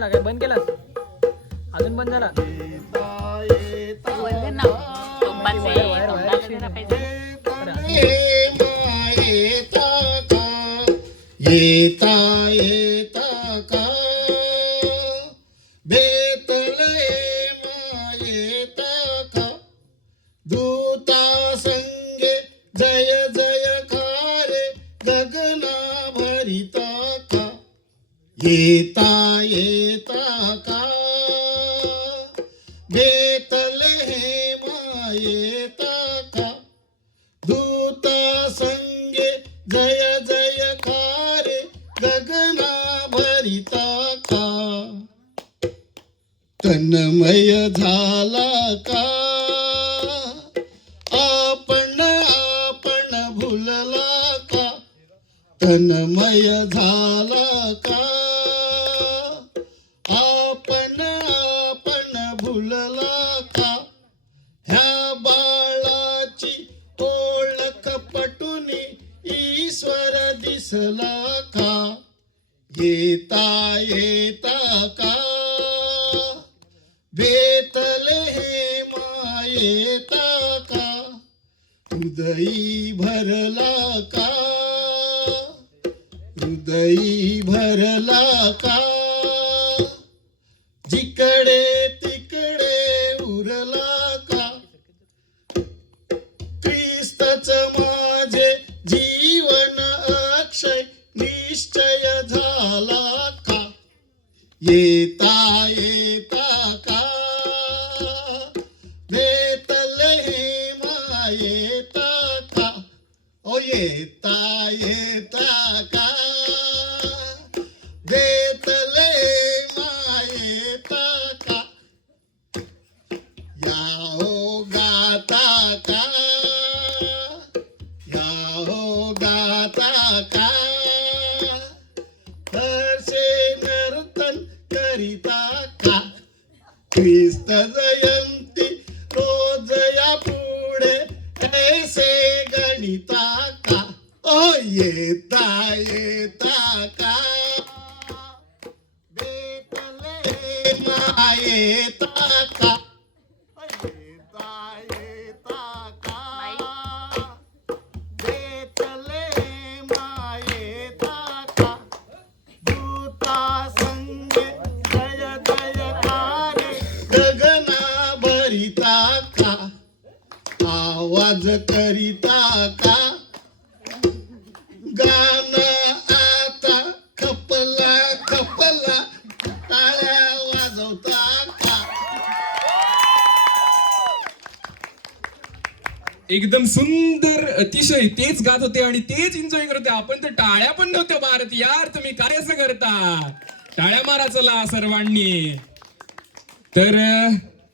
झाला काय? बंद केला अजून बंद झाला? येता येता का बेतलेम येता का दूता संगे जय जयकारे गगना भरिता का येता येता का बेतलेम येता का दूता संगे जय जयकारे गगना भरिता का तन्मय झाला का आपण आपण भुलला का तन्मय झाला का आपण आपण भुलला का ह्या बाळाची ओळख पटुनी ईश्वर दिसला का येता येता का बेतलेहेम येता का हृदयी भरला का हृदयी भरला का जिकडे तिकडे उरला का ख्रिस्तच माझे जीवन अक्षय निश्चय झाला का येता येता का बेतलेहेम येता का ओ येता येता का बेतलेहेम येता का या हो गाता का या हो गाता का हर्षे नर्तन करिता का ख्रिस्त जयंती रोज या पुढे ऐसे गणिता का ओ येता येता का बेतलेहेम येता का येता येता का बेतलेहेम येता का दूता संगे जय जयकारे गगना भरिता का आवाज करिता का गाणं आता खपला खपला टाळ्या वाजवता का एकदम सुंदर अतिशय तेच गात होते आणि तेच एन्जॉय करत होते. आपण तर टाळ्या पण नव्हत्या मारत यार. तुम्ही काय असं करता? टाळ्या मारा चला सर्वांनी. तर